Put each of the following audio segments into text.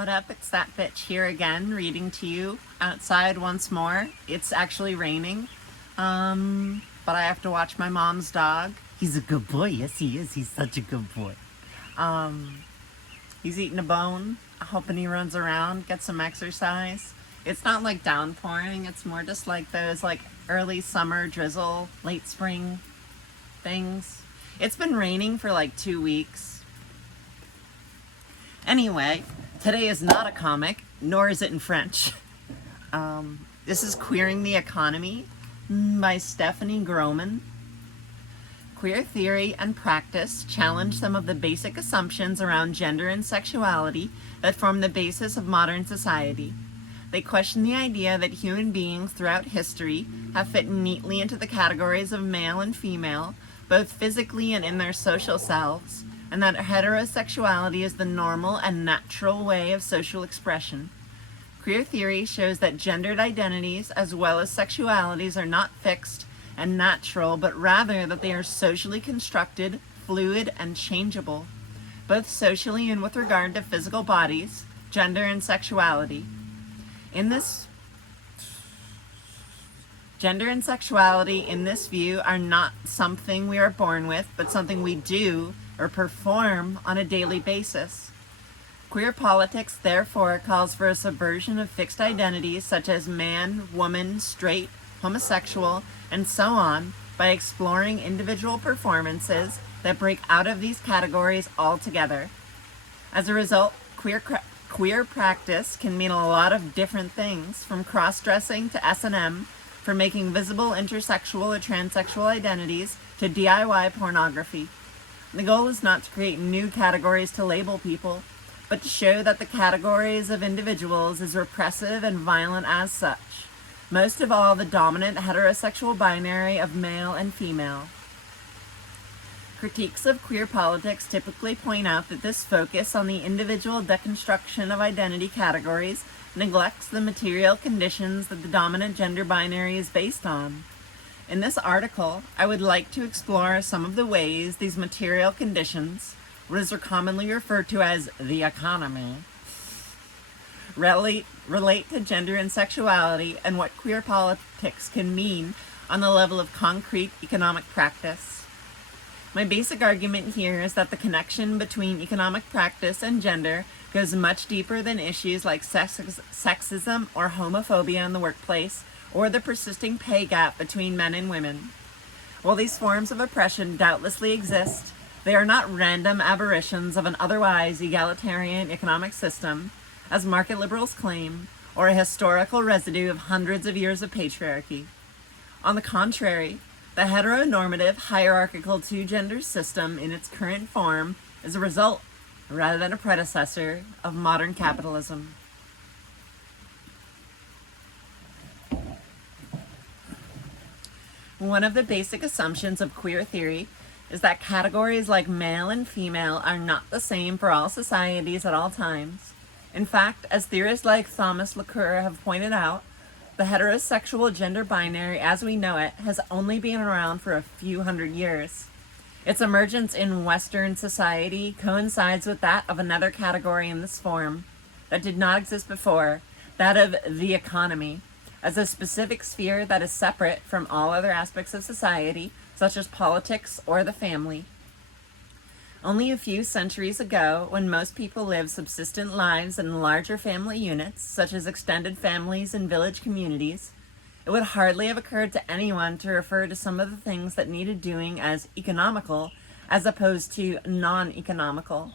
What up? It's that bitch here again, reading to you outside once more. It's actually raining, but I have to watch my mom's dog. He's a good boy. Yes, he is. He's such a good boy. He's eating a bone, hoping he runs around, gets some exercise. It's not like downpouring. It's more just like those like early summer drizzle, late spring things. It's been raining for like 2 weeks. Anyway, today is not a comic, nor is it in French. This is Queering the Economy by Stephanie Groman. Queer theory and practice challenge some of the basic assumptions around gender and sexuality that form the basis of modern society. They question the idea that human beings throughout history have fit neatly into the categories of male and female, both physically and in their social selves, and that heterosexuality is the normal and natural way of social expression. Queer theory shows that gendered identities as well as sexualities are not fixed and natural, but rather that they are socially constructed, fluid, and changeable, both socially and with regard to physical bodies, gender, and sexuality. Gender and sexuality in this view are not something we are born with, but something we do or perform on a daily basis. Queer politics, therefore, calls for a subversion of fixed identities such as man, woman, straight, homosexual, and so on, by exploring individual performances that break out of these categories altogether. As a result, queer practice can mean a lot of different things, from cross-dressing to S&M, from making visible intersexual or transsexual identities to DIY pornography. The goal is not to create new categories to label people, but to show that the categories of individuals is repressive and violent as such. Most of all, the dominant heterosexual binary of male and female. Critiques of queer politics typically point out that this focus on the individual deconstruction of identity categories neglects the material conditions that the dominant gender binary is based on. In this article, I would like to explore some of the ways these material conditions, what is commonly referred to as the economy, relate to gender and sexuality, and what queer politics can mean on the level of concrete economic practice. My basic argument here is that the connection between economic practice and gender goes much deeper than issues like sexism or homophobia in the workplace, or the persisting pay gap between men and women. While these forms of oppression doubtlessly exist, they are not random aberrations of an otherwise egalitarian economic system, as market liberals claim, or a historical residue of hundreds of years of patriarchy. On the contrary, the heteronormative, hierarchical two-gender system in its current form is a result, rather than a predecessor, of modern capitalism. One of the basic assumptions of queer theory is that categories like male and female are not the same for all societies at all times. In fact, as theorists like Thomas Lacour have pointed out, the heterosexual gender binary as we know it has only been around for a few hundred years. Its emergence in Western society coincides with that of another category in this form that did not exist before, that of the economy, as a specific sphere that is separate from all other aspects of society, such as politics or the family. Only a few centuries ago, when most people lived subsistent lives in larger family units, such as extended families and village communities, it would hardly have occurred to anyone to refer to some of the things that needed doing as economical, as opposed to non-economical.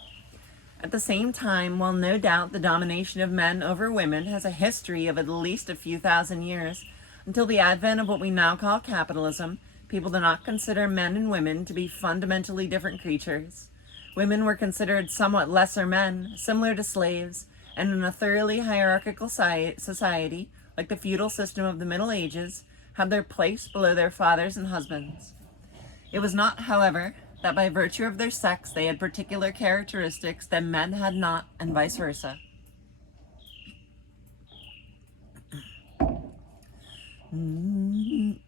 At the same time, while no doubt the domination of men over women has a history of at least a few thousand years, until the advent of what we now call capitalism, people do not consider men and women to be fundamentally different creatures. Women were considered somewhat lesser men, similar to slaves, and in a thoroughly hierarchical society, like the feudal system of the Middle Ages, had their place below their fathers and husbands. It was not, however, that by virtue of their sex they had particular characteristics that men had not, and vice versa. The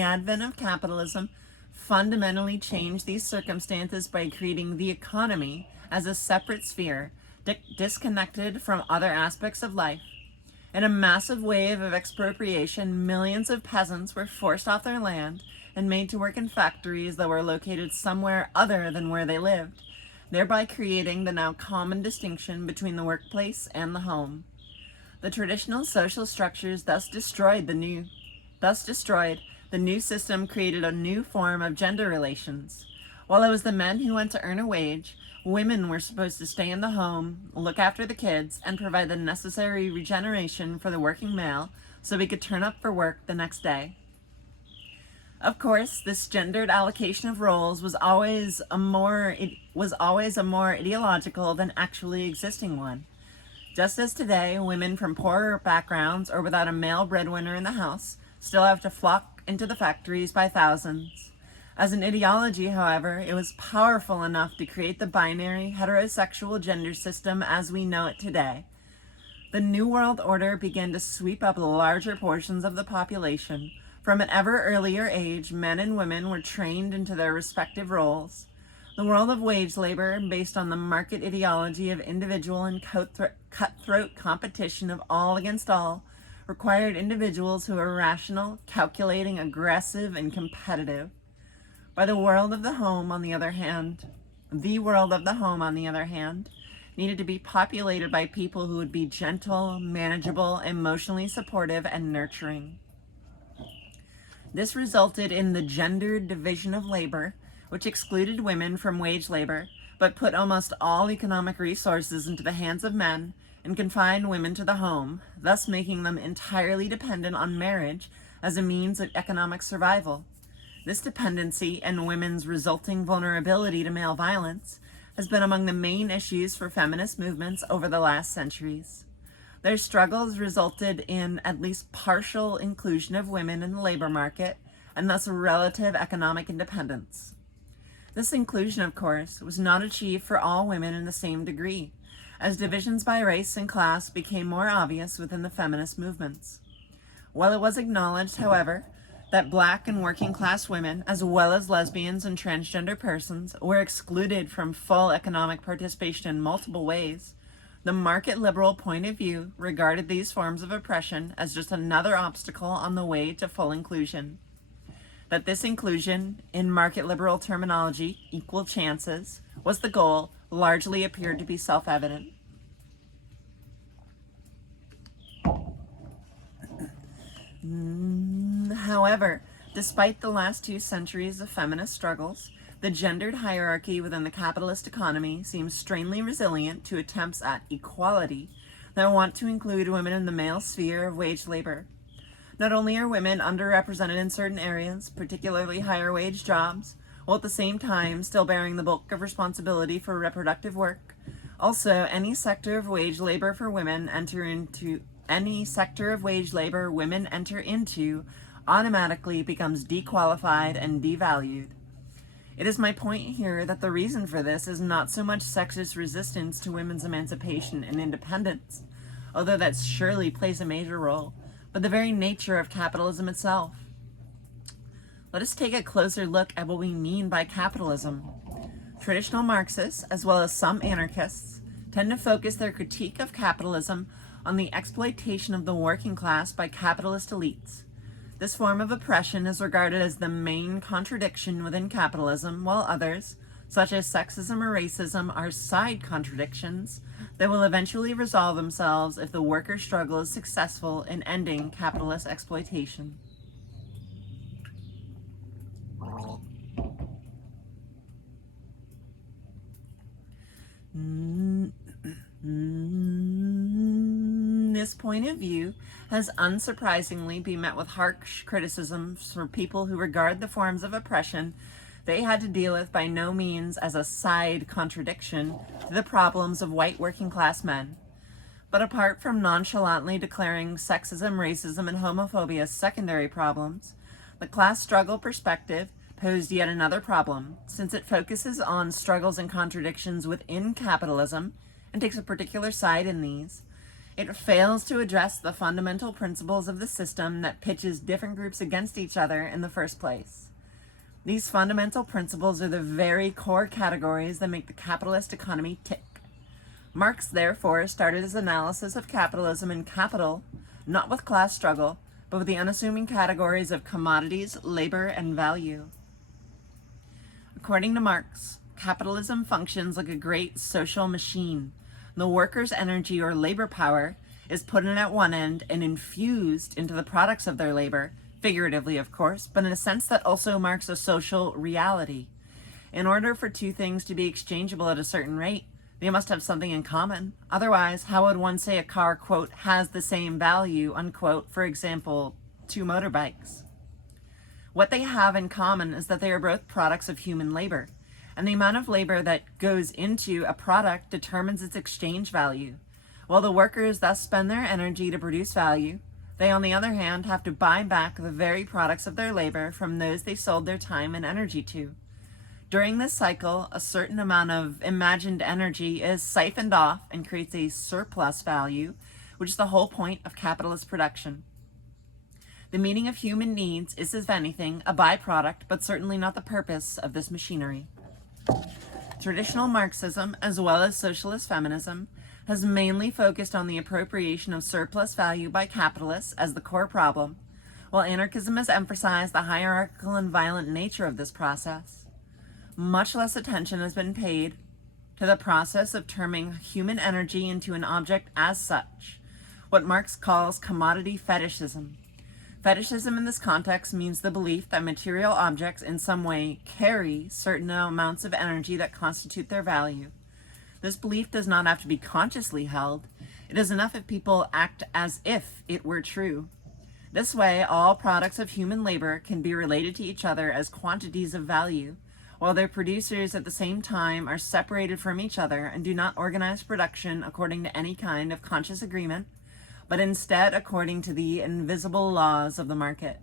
advent of capitalism fundamentally changed these circumstances by creating the economy as a separate sphere disconnected from other aspects of life. In a massive wave of expropriation, millions of peasants were forced off their land and made to work in factories that were located somewhere other than where they lived, thereby creating the now common distinction between the workplace and the home. The traditional social structures thus destroyed, the new system created a new form of gender relations. While it was the men who went to earn a wage, women were supposed to stay in the home, look after the kids, and provide the necessary regeneration for the working male so he could turn up for work the next day. Of course, this gendered allocation of roles was always a more ideological than actually existing one. Just as today, women from poorer backgrounds or without a male breadwinner in the house still have to flock into the factories by thousands. As an ideology, however, it was powerful enough to create the binary heterosexual gender system as we know it today. The New World Order began to sweep up larger portions of the population. From an ever earlier age, men and women were trained into their respective roles. The world of wage labor, based on the market ideology of individual and cutthroat competition of all against all, required individuals who were rational, calculating, aggressive, and competitive. The world of the home, on the other hand, needed to be populated by people who would be gentle, manageable, emotionally supportive, and nurturing. This resulted in the gendered division of labor, which excluded women from wage labor, but put almost all economic resources into the hands of men and confined women to the home, thus making them entirely dependent on marriage as a means of economic survival. This dependency and women's resulting vulnerability to male violence has been among the main issues for feminist movements over the last centuries. Their struggles resulted in at least partial inclusion of women in the labor market and thus relative economic independence. This inclusion, of course, was not achieved for all women in the same degree, as divisions by race and class became more obvious within the feminist movements. While it was acknowledged, however, that Black and working class women, as well as lesbians and transgender persons, were excluded from full economic participation in multiple ways, the market liberal point of view regarded these forms of oppression as just another obstacle on the way to full inclusion. That this inclusion, in market liberal terminology, equal chances, was the goal, largely appeared to be self-evident. However, despite the last 2 centuries of feminist struggles, the gendered hierarchy within the capitalist economy seems strangely resilient to attempts at equality that want to include women in the male sphere of wage labor. Not only are women underrepresented in certain areas, particularly higher wage jobs, while at the same time still bearing the bulk of responsibility for reproductive work, also any sector of wage labor women enter into automatically becomes dequalified and devalued. It is my point here that the reason for this is not so much sexist resistance to women's emancipation and independence, although that surely plays a major role, but the very nature of capitalism itself. Let us take a closer look at what we mean by capitalism. Traditional Marxists, as well as some anarchists, tend to focus their critique of capitalism on the exploitation of the working class by capitalist elites. This form of oppression is regarded as the main contradiction within capitalism, while others, such as sexism or racism, are side contradictions that will eventually resolve themselves if the worker struggle is successful in ending capitalist exploitation. This point of view has unsurprisingly been met with harsh criticisms from people who regard the forms of oppression they had to deal with by no means as a side contradiction to the problems of white working class men. But apart from nonchalantly declaring sexism, racism, and homophobia secondary problems, the class struggle perspective posed yet another problem, since it focuses on struggles and contradictions within capitalism and takes a particular side in these. It fails to address the fundamental principles of the system that pitches different groups against each other in the first place. These fundamental principles are the very core categories that make the capitalist economy tick. Marx, therefore, started his analysis of capitalism and capital, not with class struggle, but with the unassuming categories of commodities, labor, and value. According to Marx, capitalism functions like a great social machine. The worker's energy or labor power is put in at one end and infused into the products of their labor, figuratively, of course, but in a sense that also marks a social reality. In order for two things to be exchangeable at a certain rate, they must have something in common. Otherwise, how would one say a car, quote, has the same value, unquote, for example, two motorbikes? What they have in common is that they are both products of human labor, and the amount of labor that goes into a product determines its exchange value. While the workers thus spend their energy to produce value, they, on the other hand, have to buy back the very products of their labor from those they sold their time and energy to. During this cycle, a certain amount of imagined energy is siphoned off and creates a surplus value, which is the whole point of capitalist production. The meeting of human needs is, if anything, a byproduct, but certainly not the purpose of this machinery. Traditional Marxism, as well as socialist feminism, has mainly focused on the appropriation of surplus value by capitalists as the core problem, while anarchism has emphasized the hierarchical and violent nature of this process. Much less attention has been paid to the process of turning human energy into an object as such, what Marx calls commodity fetishism. Fetishism in this context means the belief that material objects in some way carry certain amounts of energy that constitute their value. This belief does not have to be consciously held. It is enough if people act as if it were true. This way, all products of human labor can be related to each other as quantities of value, while their producers at the same time are separated from each other and do not organize production according to any kind of conscious agreement, but instead according to the invisible laws of the market.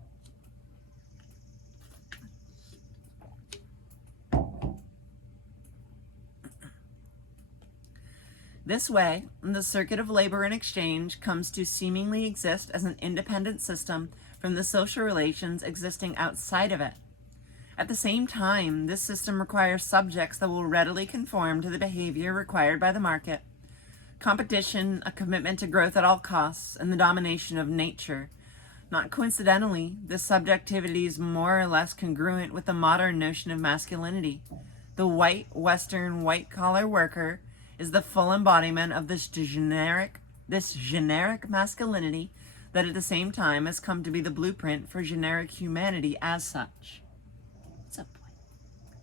This way, the circuit of labor and exchange comes to seemingly exist as an independent system from the social relations existing outside of it. At the same time, this system requires subjects that will readily conform to the behavior required by the market. Competition, a commitment to growth at all costs, and the domination of nature. Not coincidentally, this subjectivity is more or less congruent with the modern notion of masculinity. The white, Western, white-collar worker is the full embodiment of this generic masculinity that at the same time has come to be the blueprint for generic humanity as such. What's up, boy?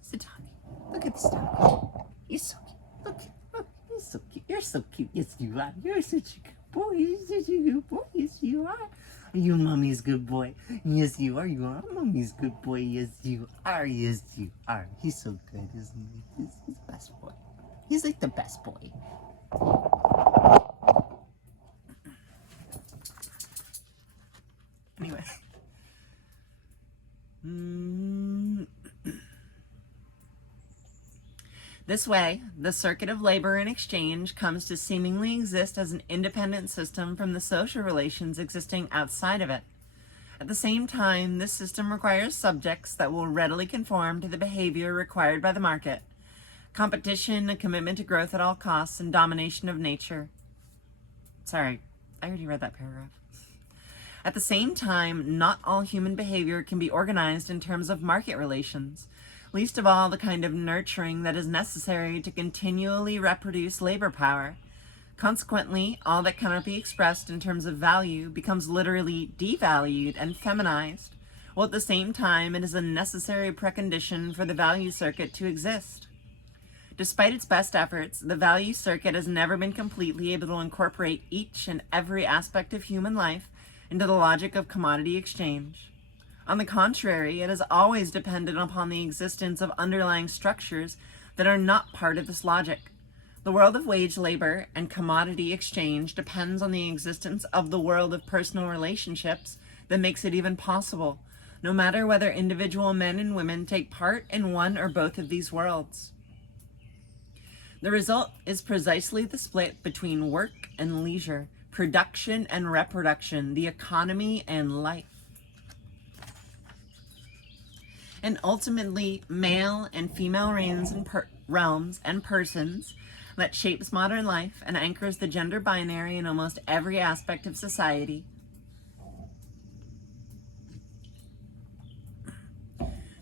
Sit down. Look at this dog. He's so cute. Look, he's so cute. You're so cute. Yes, you are. You're such a good boy. You're such a good boy. Yes, you are. Are you mommy's good boy? Yes, you are. You are mommy's good boy. Yes, you are. Yes, you are. He's so good, isn't he? He's the best boy. He's like the best boy. Anyway. This way, the circuit of labor and exchange comes to seemingly exist as an independent system from the social relations existing outside of it. At the same time, this system requires subjects that will readily conform to the behavior required by the market. Competition, a commitment to growth at all costs, and domination of nature. Sorry, I already read that paragraph. At the same time, not all human behavior can be organized in terms of market relations, least of all the kind of nurturing that is necessary to continually reproduce labor power. Consequently, all that cannot be expressed in terms of value becomes literally devalued and feminized, while at the same time it is a necessary precondition for the value circuit to exist. Despite its best efforts, the value circuit has never been completely able to incorporate each and every aspect of human life into the logic of commodity exchange. On the contrary, it has always depended upon the existence of underlying structures that are not part of this logic. The world of wage labor and commodity exchange depends on the existence of the world of personal relationships that makes it even possible, no matter whether individual men and women take part in one or both of these worlds. The result is precisely the split between work and leisure, production and reproduction, the economy and life. And ultimately, male and female reigns realms, and persons that shapes modern life and anchors the gender binary in almost every aspect of society.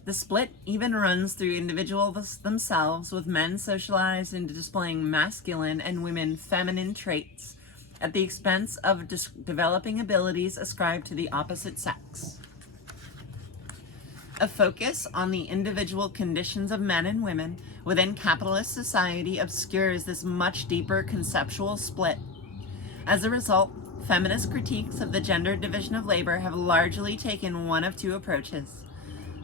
The split even runs through individuals themselves, with men socialized into displaying masculine and women feminine traits at the expense of developing abilities ascribed to the opposite sex. A focus on the individual conditions of men and women within capitalist society obscures this much deeper conceptual split. As a result, feminist critiques of the gender division of labor have largely taken one of two approaches.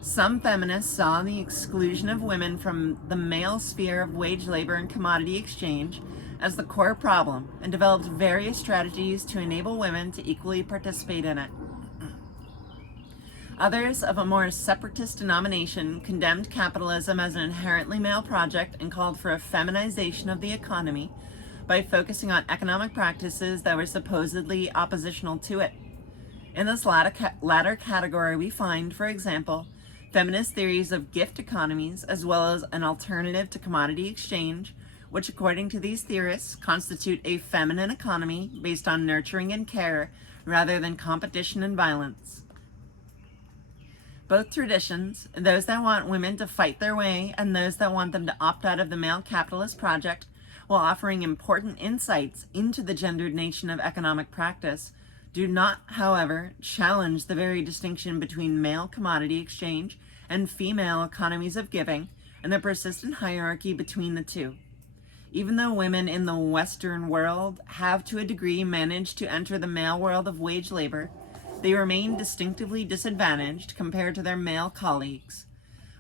Some feminists saw the exclusion of women from the male sphere of wage labor and commodity exchange as the core problem and developed various strategies to enable women to equally participate in it. Others, of a more separatist denomination, condemned capitalism as an inherently male project and called for a feminization of the economy by focusing on economic practices that were supposedly oppositional to it. In this latter category, we find, for example, feminist theories of gift economies, as well as an alternative to commodity exchange, which, according to these theorists, constitute a feminine economy based on nurturing and care rather than competition and violence. Both traditions, those that want women to fight their way and those that want them to opt out of the male capitalist project, while offering important insights into the gendered nature of economic practice, do not, however, challenge the very distinction between male commodity exchange and female economies of giving and the persistent hierarchy between the two. Even though women in the Western world have to a degree managed to enter the male world of wage labor, they remain distinctively disadvantaged compared to their male colleagues.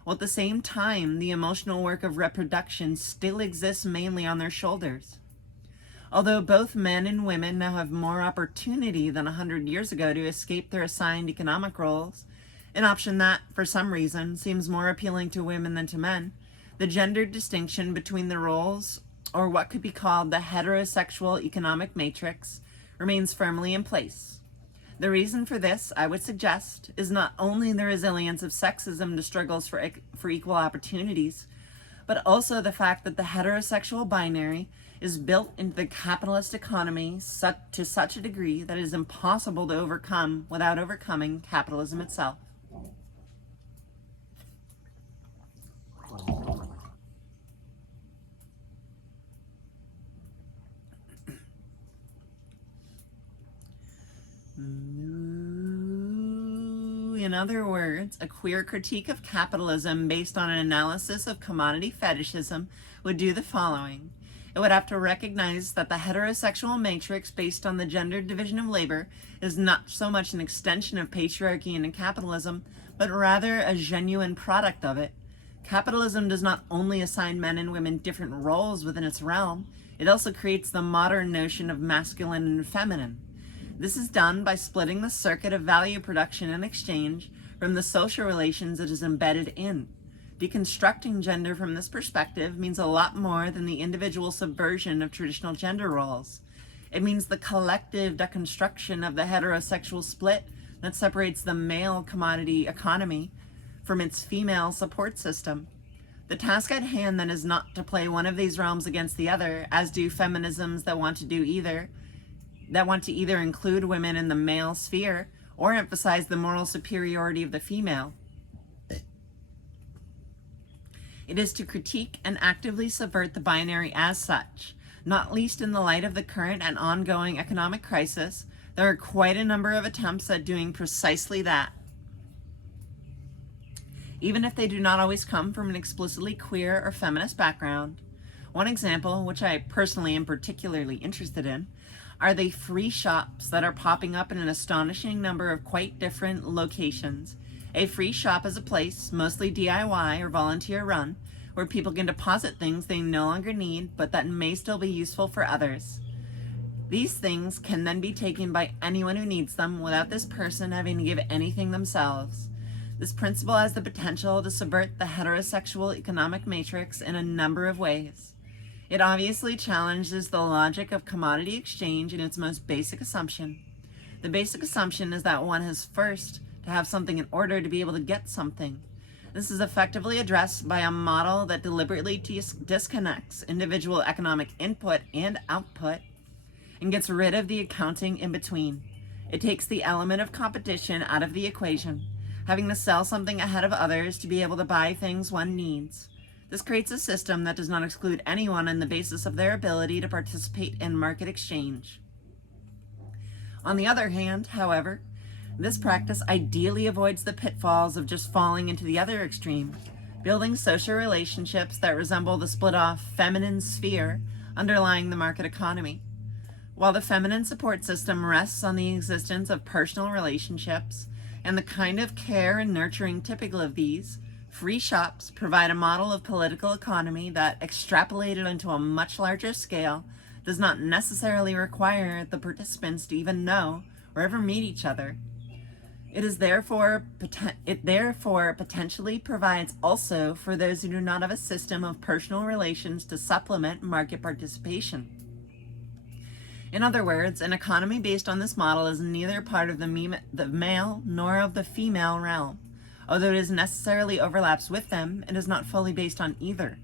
While at the same time, the emotional work of reproduction still exists mainly on their shoulders. Although both men and women now have more opportunity than 100 years ago to escape their assigned economic roles, an option that, for some reason, seems more appealing to women than to men, the gender distinction between the roles, or what could be called the heterosexual economic matrix, remains firmly in place. The reason for this, I would suggest, is not only the resilience of sexism to struggles for equal opportunities, but also the fact that the heterosexual binary is built into the capitalist economy to such a degree that it is impossible to overcome without overcoming capitalism itself. In other words, a queer critique of capitalism based on an analysis of commodity fetishism would do the following. It would have to recognize that the heterosexual matrix based on the gendered division of labor is not so much an extension of patriarchy and capitalism, but rather a genuine product of it. Capitalism does not only assign men and women different roles within its realm, it also creates the modern notion of masculine and feminine. This is done by splitting the circuit of value production and exchange from the social relations it is embedded in. Deconstructing gender from this perspective means a lot more than the individual subversion of traditional gender roles. It means the collective deconstruction of the heterosexual split that separates the male commodity economy from its female support system. The task at hand then is not to play one of these realms against the other, as do feminisms that want to either include women in the male sphere or emphasize the moral superiority of the female. It is to critique and actively subvert the binary as such. Not least in the light of the current and ongoing economic crisis, there are quite a number of attempts at doing precisely that. Even if they do not always come from an explicitly queer or feminist background. One example, which I personally am particularly interested in, are the free shops that are popping up in an astonishing number of quite different locations. A free shop is a place, mostly DIY or volunteer run, where people can deposit things they no longer need but that may still be useful for others. These things can then be taken by anyone who needs them without this person having to give anything themselves. This principle has the potential to subvert the heterosexual economic matrix in a number of ways. It obviously challenges the logic of commodity exchange in its most basic assumption. The basic assumption is that one has first to have something in order to be able to get something. This is effectively addressed by a model that deliberately disconnects individual economic input and output and gets rid of the accounting in between. It takes the element of competition out of the equation, having to sell something ahead of others to be able to buy things one needs. This creates a system that does not exclude anyone on the basis of their ability to participate in market exchange. On the other hand, however, this practice ideally avoids the pitfalls of just falling into the other extreme, building social relationships that resemble the split-off feminine sphere underlying the market economy. While the feminine support system rests on the existence of personal relationships and the kind of care and nurturing typical of these, free shops provide a model of political economy that, extrapolated into a much larger scale, does not necessarily require the participants to even know or ever meet each other. It therefore potentially provides also for those who do not have a system of personal relations to supplement market participation. In other words, an economy based on this model is neither part of the male nor of the female realm. Although it is necessarily overlaps with them, it is not fully based on either.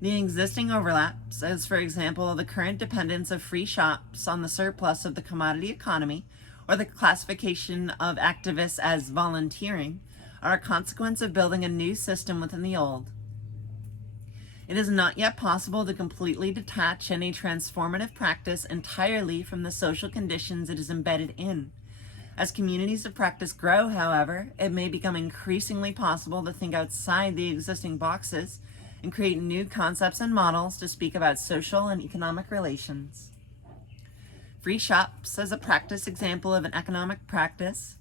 The existing overlaps, as for example the current dependence of free shops on the surplus of the commodity economy, or the classification of activists as volunteering, are a consequence of building a new system within the old. It is not yet possible to completely detach any transformative practice entirely from the social conditions it is embedded in. As communities of practice grow, however, it may become increasingly possible to think outside the existing boxes and create new concepts and models to speak about social and economic relations. Free shops as a practical example of an economic practice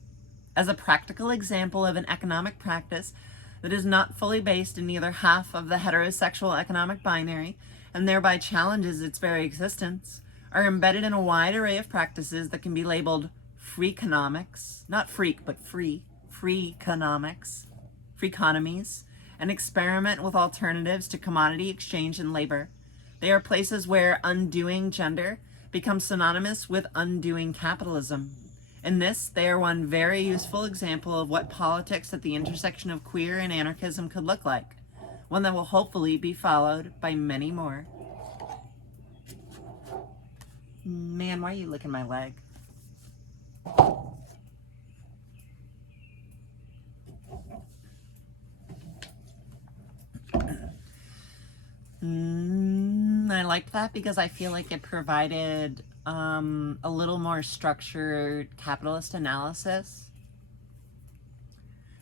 that is not fully based in either half of the heterosexual economic binary and thereby challenges its very existence, are embedded in a wide array of practices that can be labeled free economics, not freak, but free economies, and experiment with alternatives to commodity exchange and labor. They are places where undoing gender becomes synonymous with undoing capitalism. In this, they are one very useful example of what politics at the intersection of queer and anarchism could look like, one that will hopefully be followed by many more. Man, why are you licking my leg? I liked that because I feel like it provided a little more structured capitalist analysis,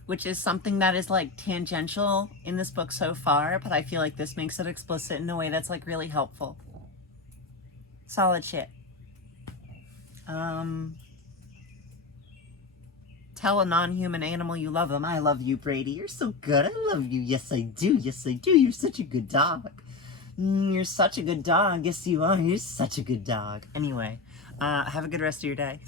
which is something that is like tangential in this book so far, but I feel like this makes it explicit in a way that's like really helpful. Solid shit. Tell a non-human animal you love them. I love you, Brady. You're so good. I love you. Yes, I do. Yes, I do. You're such a good dog. You're such a good dog. Yes, you are. You're such a good dog. Anyway, have a good rest of your day.